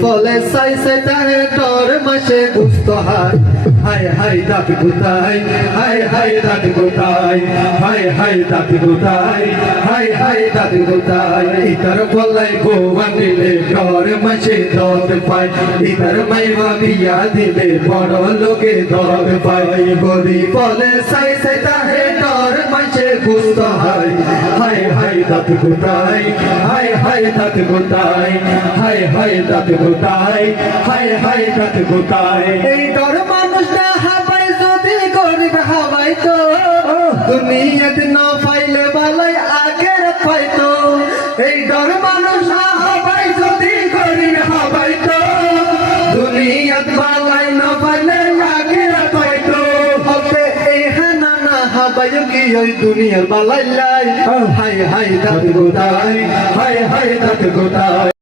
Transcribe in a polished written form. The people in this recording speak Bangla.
ফলে সাই সাই তাহে তোর মাসে গুস্ত হাই হাই দাঁত গোতাই হাই হাই দাঁত গোতাই হাই হাই দাঁত গোতাই হাই হাই দাঁত গোতাই ইতার ফলাই গোয়া দিলে তোর মাসে দত পাই ইতার মাইবা বিয়া দিলে বড় লোকে দত পাই গরি ফলে সাই সাই তাহে তোর মাসে গুস্ত হাই হাই দাঁত গোতাই হাই দাঁত গোতাই হাই দাঁত গোতাই হাই দাঁত গোতাই এই ডর মানুষটা হাবাই যদি গরিব হাবাই তো দুনিয়াতে না পাইলে বালাই আগের পাইতো এই ডর মানুষ হাবাই যদি গরিব হাবাই তো দুনিয়াতে বালাই না পাইলে আগের পাইতো হবে এই হানা না হাবাই কি ওই দুনিয়ার বালাই লাই হাই দাঁত গোতাই হাই দাঁত গোতাই